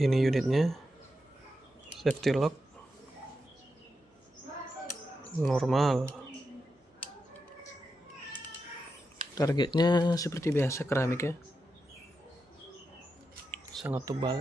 Ini unitnya, safety lock normal. Targetnya seperti biasa keramik ya, sangat tebal.